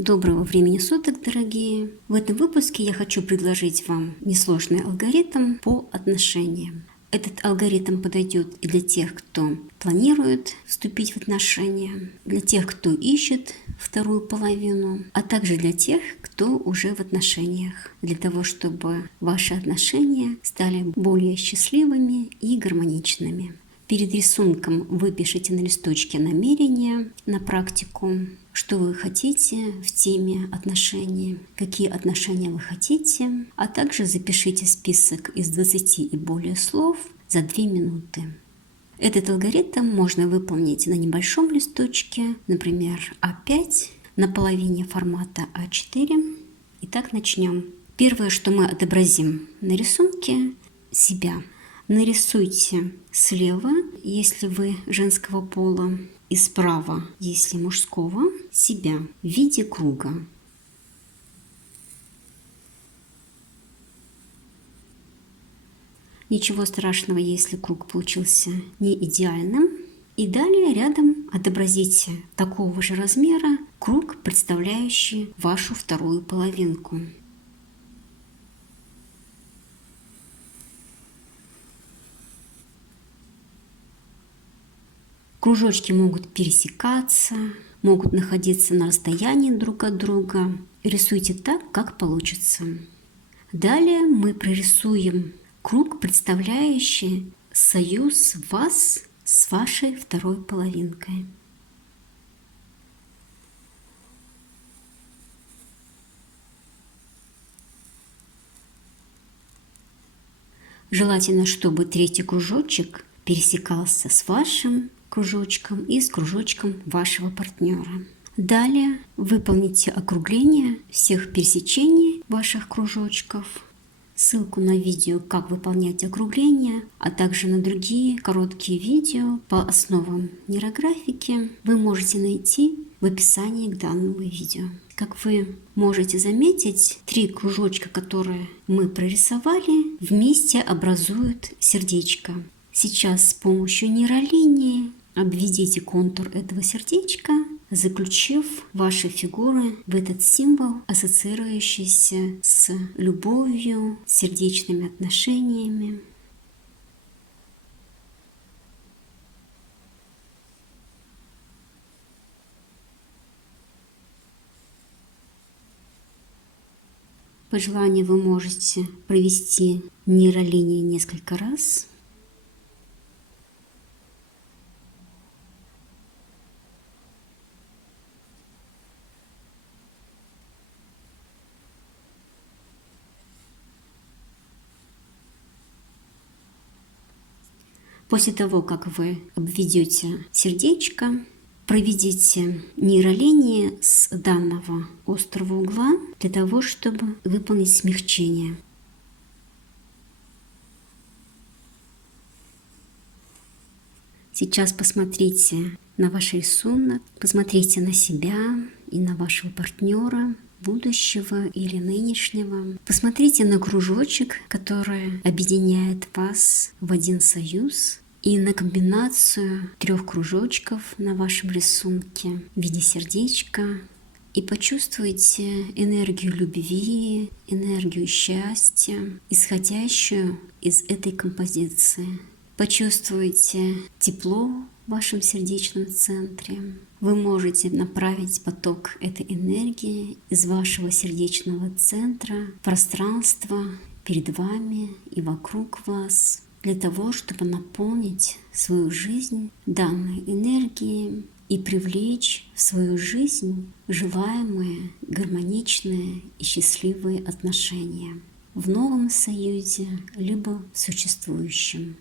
Доброго времени суток, дорогие! В этом выпуске я хочу предложить вам несложный алгоритм по отношениям. Этот алгоритм подойдет и для тех, кто планирует вступить в отношения, для тех, кто ищет вторую половину, а также для тех, кто уже в отношениях, для того, чтобы ваши отношения стали более счастливыми и гармоничными. Перед рисунком вы пишите на листочке намерения на практику, что вы хотите в теме отношений, какие отношения вы хотите, а также запишите список из 20 и более слов за 2 минуты. Этот алгоритм можно выполнить на небольшом листочке, например, А5, на половине формата А4. Итак, начнем. Первое, что мы отобразим на рисунке – себя. Нарисуйте слева, если вы женского пола, и справа, если мужского, себя в виде круга. Ничего страшного, если круг получился не идеальным. И далее рядом отобразите такого же размера круг, представляющий вашу вторую половинку. Кружочки могут пересекаться, могут находиться на расстоянии друг от друга. Рисуйте так, как получится. Далее мы прорисуем круг, представляющий союз вас с вашей второй половинкой. Желательно, чтобы третий кружочек пересекался с вашим кружочком и с кружочком вашего партнера. Далее выполните округление всех пересечений ваших кружочков. Ссылку на видео, как выполнять округления, а также на другие короткие видео по основам нейрографики вы можете найти в описании к данному видео. Как вы можете заметить, 3 кружочка, которые мы прорисовали, вместе образуют сердечко. Сейчас с помощью нейролинии обведите контур этого сердечка, заключив ваши фигуры в этот символ, ассоциирующийся с любовью, сердечными отношениями. По желанию вы можете провести нейролинии несколько раз. После того, как вы обведете сердечко, проведите нейролинии с данного острого угла для того, чтобы выполнить смягчение. Сейчас посмотрите на ваш рисунок, посмотрите на себя и на вашего партнера, будущего или нынешнего. Посмотрите на кружочек, который объединяет вас в один союз, и на комбинацию 3 кружочков на вашем рисунке в виде сердечка. И почувствуйте энергию любви, энергию счастья, исходящую из этой композиции. Почувствуйте тепло в вашем сердечном центре. Вы можете направить поток этой энергии из вашего сердечного центра в пространство перед вами и вокруг вас, для того, чтобы наполнить свою жизнь данной энергией и привлечь в свою жизнь желаемые, гармоничные и счастливые отношения в новом союзе либо в существующем.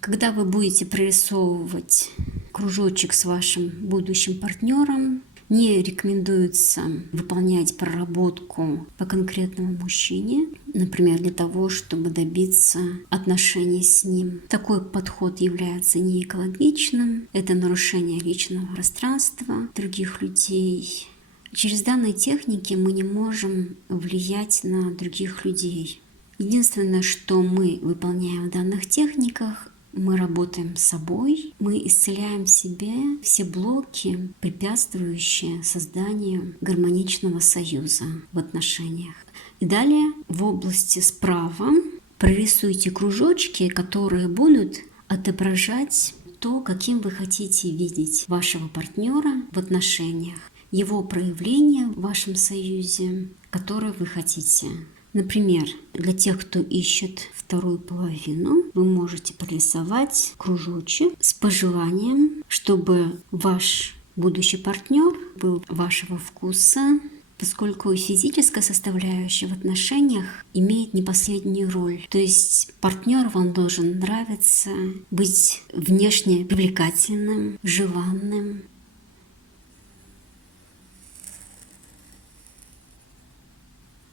Когда вы будете прорисовывать кружочек с вашим будущим партнером, не рекомендуется выполнять проработку по конкретному мужчине, например, для того, чтобы добиться отношений с ним. Такой подход является неэкологичным, это нарушение личного пространства других людей. Через данные техники мы не можем влиять на других людей. Единственное, что мы выполняем в данных техниках, мы работаем с собой, мы исцеляем в себе все блоки, препятствующие созданию гармоничного союза в отношениях. И далее в области справа прорисуйте кружочки, которые будут отображать то, каким вы хотите видеть вашего партнера в отношениях, его проявление в вашем союзе, которое вы хотите. Например, для тех, кто ищет вторую половину, вы можете прорисовать кружочек с пожеланием, чтобы ваш будущий партнер был вашего вкуса, поскольку физическая составляющая в отношениях имеет не последнюю роль. То есть партнер вам должен нравиться, быть внешне привлекательным, желанным.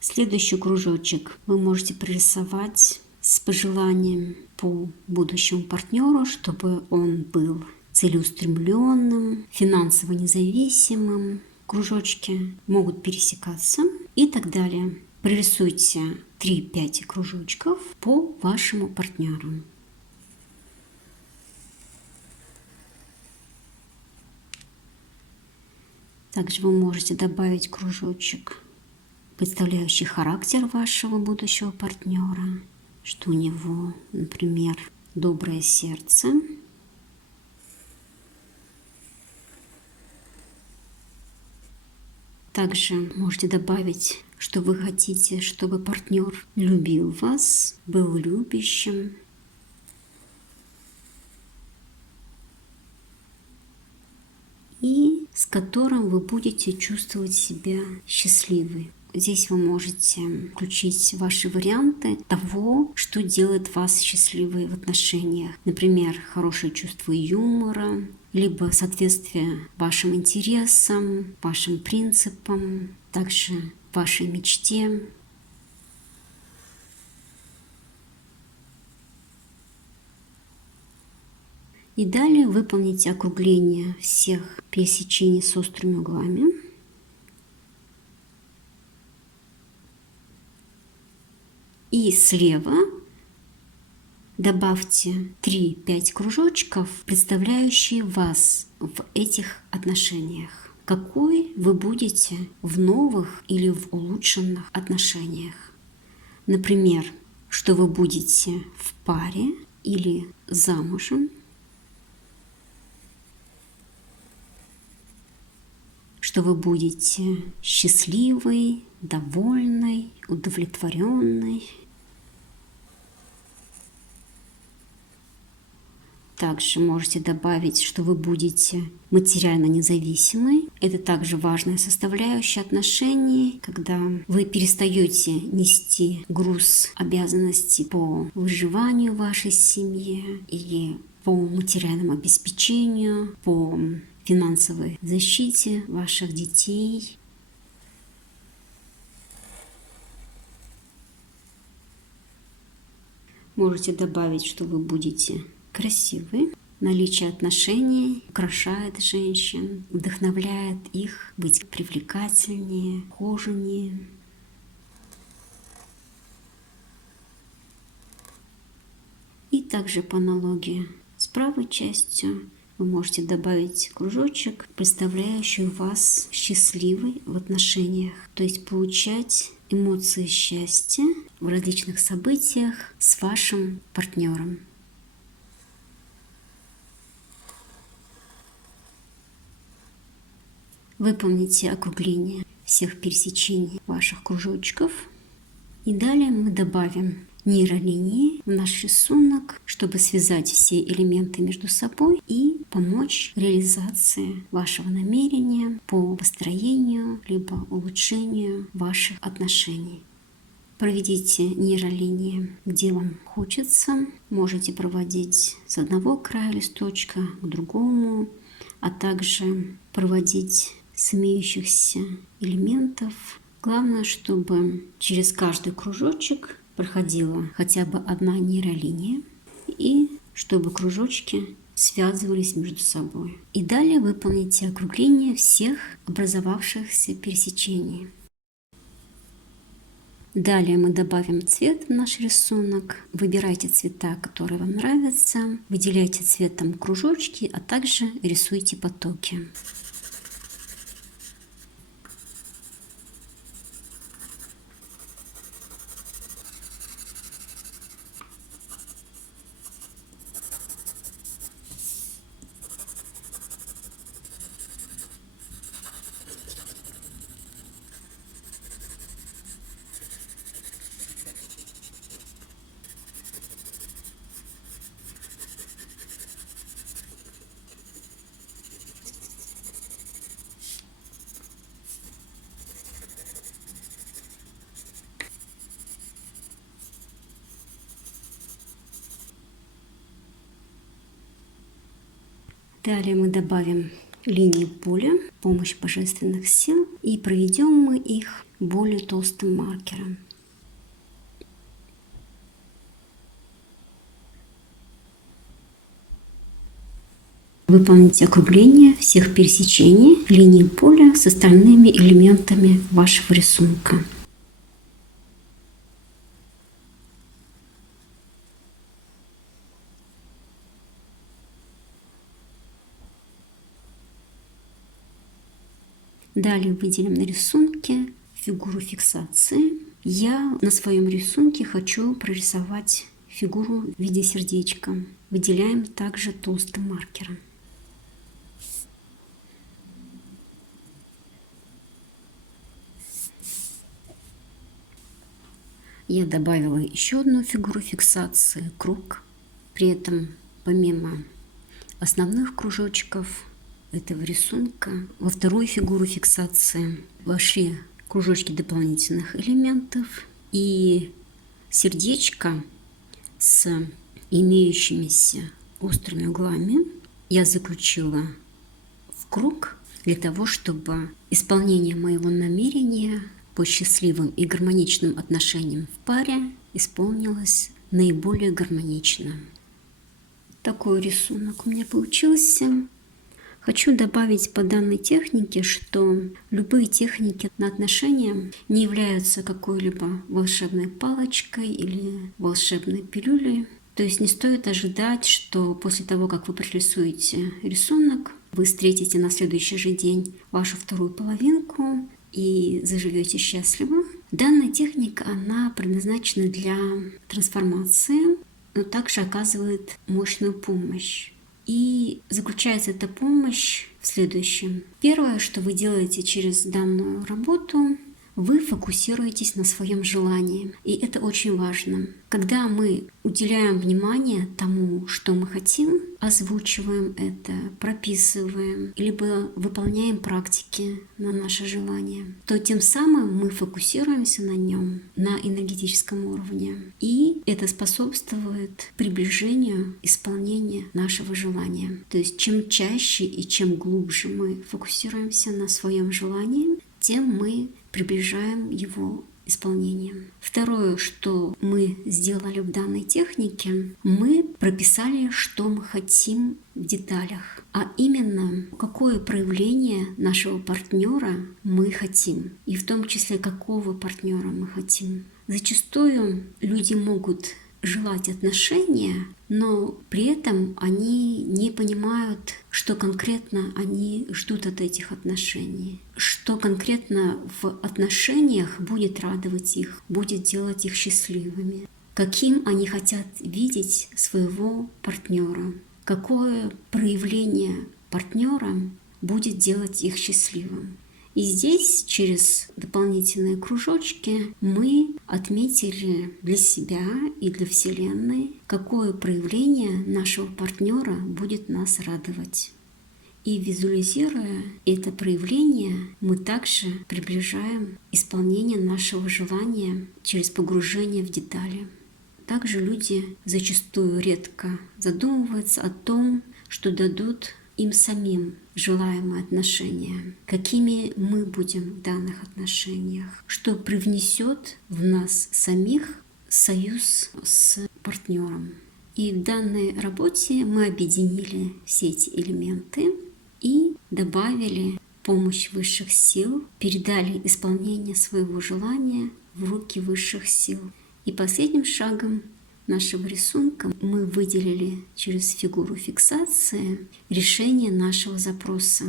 Следующий кружочек вы можете прорисовать с пожеланием по будущему партнеру, чтобы он был целеустремленным, финансово независимым. Кружочки могут пересекаться и так далее. Прорисуйте 3-5 кружочков по вашему партнеру. Также вы можете добавить кружочек, представляющий характер вашего будущего партнера, что у него, например, доброе сердце. Также можете добавить, что вы хотите, чтобы партнер любил вас, был любящим. И с которым вы будете чувствовать себя счастливой. Здесь вы можете включить ваши варианты того, что делает вас счастливой в отношениях. Например, хорошее чувство юмора, либо соответствие вашим интересам, вашим принципам, также вашей мечте. И далее выполните округление всех пересечений с острыми углами. И слева добавьте 3-5 кружочков, представляющие вас в этих отношениях. Какой вы будете в новых или в улучшенных отношениях. Например, что вы будете в паре или замужем, что вы будете счастливой, довольной, удовлетворенной. Также можете добавить, что вы будете материально независимой. Это также важная составляющая отношений, когда вы перестаете нести груз обязанностей по выживанию в вашей семье или по материальному обеспечению, по финансовой защите ваших детей. Можете добавить, что вы будете красивы. Наличие отношений украшает женщин, вдохновляет их быть привлекательнее, ухоженнее. И также по аналогии с правой частью вы можете добавить кружочек, представляющий вас счастливой в отношениях, то есть получать эмоции счастья в различных событиях с вашим партнером. Выполните округление всех пересечений ваших кружочков. И далее мы добавим нейролинии в наш рисунок, чтобы связать все элементы между собой и помочь реализации вашего намерения по построению либо улучшению ваших отношений. Проведите нейролинии, где вам хочется. Можете проводить с одного края листочка к другому, а также проводить с имеющихся элементов. Главное, чтобы через каждый кружочек проходила хотя бы одна нейролиния и чтобы кружочки связывались между собой. И далее выполните округление всех образовавшихся пересечений. Далее мы добавим цвет в наш рисунок. Выбирайте цвета, которые вам нравятся. Выделяйте цветом кружочки, а также рисуйте потоки. Далее мы добавим линии поля, помощь божественных сил, и проведем мы их более толстым маркером. Выполните округление всех пересечений линии поля с остальными элементами вашего рисунка. Далее выделим на рисунке фигуру фиксации. Я на своем рисунке хочу прорисовать фигуру в виде сердечка. Выделяем также толстым маркером. Я добавила еще одну фигуру фиксации, круг. При этом помимо основных кружочков этого рисунка во вторую фигуру фиксации вошли кружочки дополнительных элементов и сердечко с имеющимися острыми углами я заключила в круг для того, чтобы исполнение моего намерения по счастливым и гармоничным отношениям в паре исполнилось наиболее гармонично. Такой рисунок у меня получился. Хочу добавить по данной технике, что любые техники на отношения не являются какой-либо волшебной палочкой или волшебной пилюлей. То есть не стоит ожидать, что после того, как вы прорисуете рисунок, вы встретите на следующий же день вашу вторую половинку и заживете счастливо. Данная техника, она предназначена для трансформации, но также оказывает мощную помощь. И заключается эта помощь в следующем. Первое, что вы делаете через данную работу, вы фокусируетесь на своем желании. И это очень важно. Когда мы уделяем внимание тому, что мы хотим, озвучиваем это, прописываем, либо выполняем практики на наше желание, то тем самым мы фокусируемся на нем на энергетическом уровне. И это способствует приближению исполнения нашего желания. То есть чем чаще и чем глубже мы фокусируемся на своем желании, тем мы приближаем его исполнение. Второе, что мы сделали в данной технике, мы прописали, что мы хотим в деталях, а именно какое проявление нашего партнера мы хотим, и в том числе какого партнера мы хотим. Зачастую люди могут желать отношения, но при этом они не понимают, что конкретно они ждут от этих отношений, что конкретно в отношениях будет радовать их, будет делать их счастливыми, каким они хотят видеть своего партнера, какое проявление партнера будет делать их счастливым. И здесь через дополнительные кружочки мы отметили для себя и для Вселенной, какое проявление нашего партнера будет нас радовать. И визуализируя это проявление, мы также приближаем исполнение нашего желания через погружение в детали. Также люди зачастую редко задумываются о том, что дадут им самим желаемые отношения, какими мы будем в данных отношениях, что привнесет в нас самих союз с партнером. И в данной работе мы объединили все эти элементы и добавили помощь высших сил, передали исполнение своего желания в руки высших сил. И последним шагом нашего рисунка мы выделили через фигуру фиксации решение нашего запроса.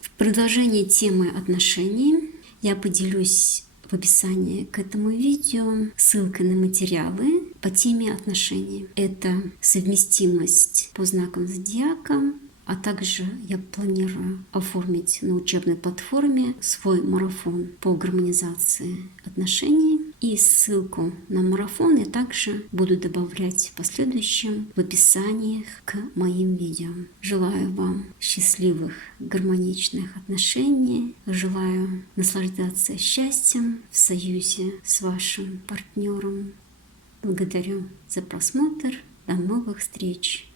В продолжении темы отношений я поделюсь в описании к этому видео ссылкой на материалы по теме отношений. Это совместимость по знакам зодиака, а также я планирую оформить на учебной платформе свой марафон по гармонизации отношений. И ссылку на марафон я также буду добавлять в последующем в описаниях к моим видео. Желаю вам счастливых, гармоничных отношений. Желаю наслаждаться счастьем в союзе с вашим партнером. Благодарю за просмотр. До новых встреч!